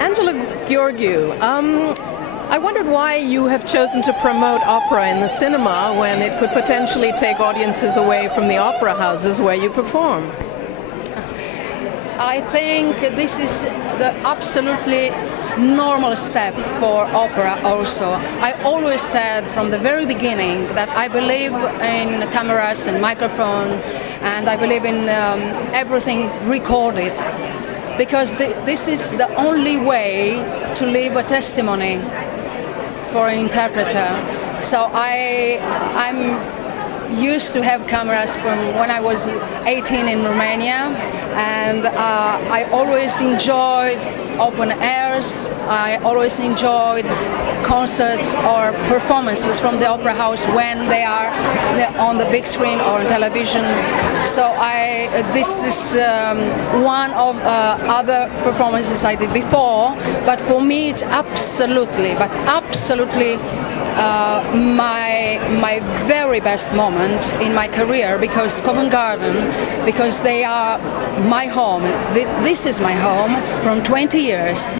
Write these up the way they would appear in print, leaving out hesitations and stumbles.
Angela Gheorghiu, I wondered why you have chosen to promote opera in the cinema when it could potentially take audiences away from the opera houses where you perform. I think this is the absolutely normal step for opera also. I always said from the very beginning that I believe in cameras and microphone, and I believe in everything recorded, because this is the only way to leave a testimony for an interpreter. So I'm used to have cameras from when I was 18 in Romania, and I always enjoyed open airs. I always enjoyed concerts or performances from the opera house when they are on the big screen or on television. So this is one of other performances I did before, but for me it's absolutely my very best moment in my career, because Covent Garden, because they are my home. This is my home from 20 years.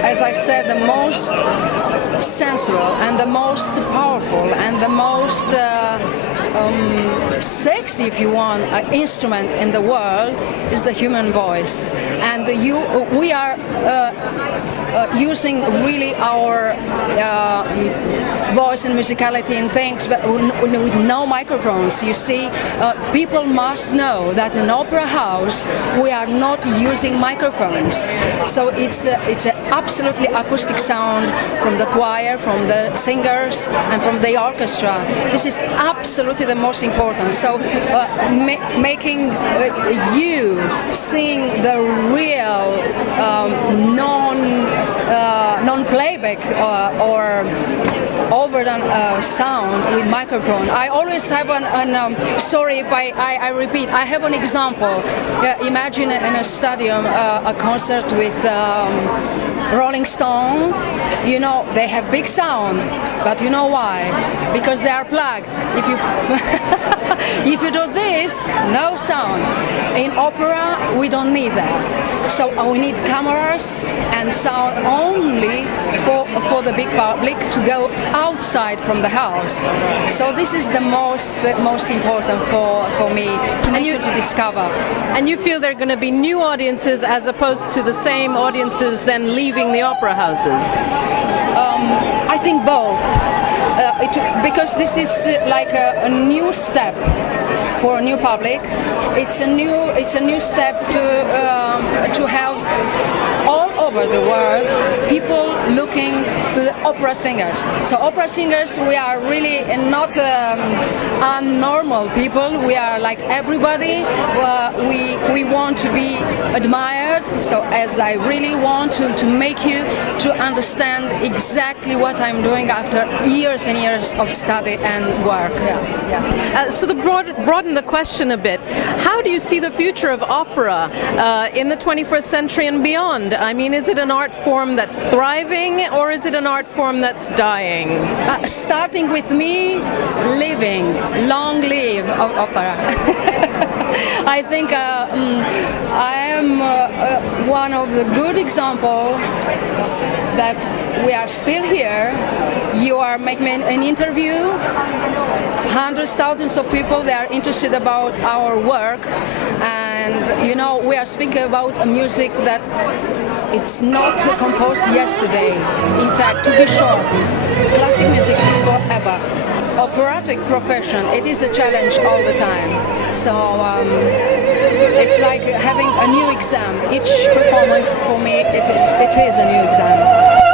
As I said, the most sensual and the most powerful and the most sexy, if you want, instrument in the world is the human voice. And we are using really our voice and musicality in things, but with no microphones. You see, people must know that in opera house we are not using microphones. So it's an absolutely acoustic sound from the choir, from the singers, and from the orchestra. This is absolutely the most important. So making you sing the real non-playback or overdone sound with microphone. I always have sorry if I repeat, I have an example. Imagine in a stadium a concert with Rolling Stones. You know, they have big sound, but you know why? Because they are plugged. If you if you do this, no sound. In opera, we don't need that. So we need cameras and sound only for the big public to go outside from the house. So this is the most important for me to discover. And you feel there are going to be new audiences as opposed to the same audiences then leaving the opera houses? I think both, because this is like a new step for a new public. It's a new step to have all over the world people looking to the opera singers. So opera singers, we are really not unnormal people. We are like everybody. We want to be admired. So as I really want to make you to understand exactly what I'm doing after years and years of study and work. So to broaden the question a bit, how do you see the future of opera in the 21st century and beyond? I mean, is it an art form that's thriving, or is it an art form that's dying? Starting with me, living, long live opera. I think I am one of the good examples that we are still here. You are making an interview, hundreds, thousands of people, they are interested about our work, and you know, we are speaking about a music that it's not composed yesterday. In fact, to be sure, classic music is forever. Operatic profession, it is a challenge all the time. So it's like having a new exam. Each performance for me, it is a new exam.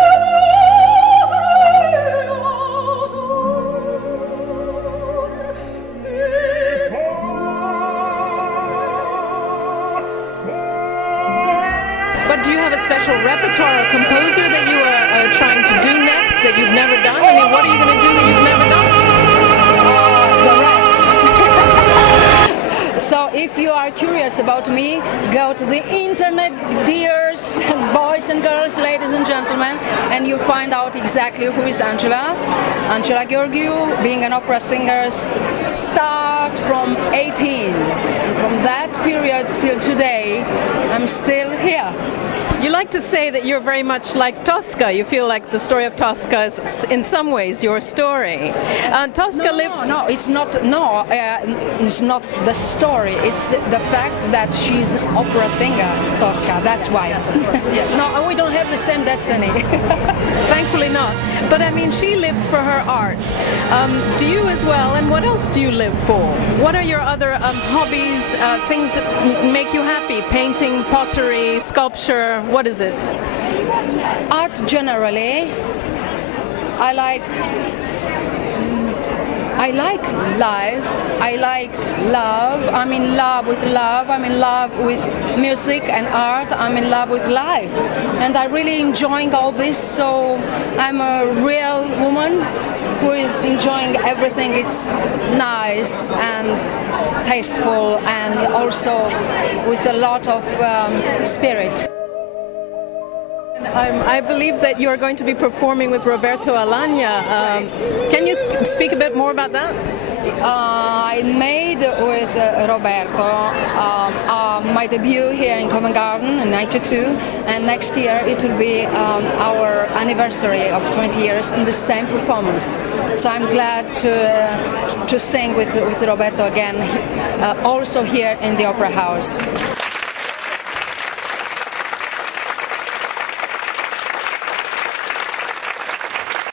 special repertoire or composer that you are trying to do next that you've never done? I mean, what are you going to do that you've never done? The rest. So if you are curious about me, go to the internet, dears, boys and girls, ladies and gentlemen, and you find out exactly who is Angela. Angela Gheorghiu, being an opera singer, start from 18. From that period till today, I'm still here. You like to say that you're very much like Tosca. You feel like the story of Tosca is in some ways your story. Tosca lived... No, it's not. No, it's not the story. It's the fact that she's an opera singer, Tosca. That's why. No, we don't have the same destiny. Thankfully not. But I mean, she lives for her art. Do you as well? And what else do you live for? What are your other hobbies, things that make you happy? Painting, pottery, sculpture? What is it? Art generally. I like life. I like love. I'm in love with love. I'm in love with music and art. I'm in love with life. And I'm really enjoying all this. So I'm a real woman who is enjoying everything. It's nice and tasteful and also with a lot of spirit. I believe that you are going to be performing with Roberto Alagna. Can you speak a bit more about that? I made with Roberto my debut here in Covent Garden in '92, and next year it will be our anniversary of 20 years in the same performance. So I'm glad to sing with Roberto again, also here in the Opera House.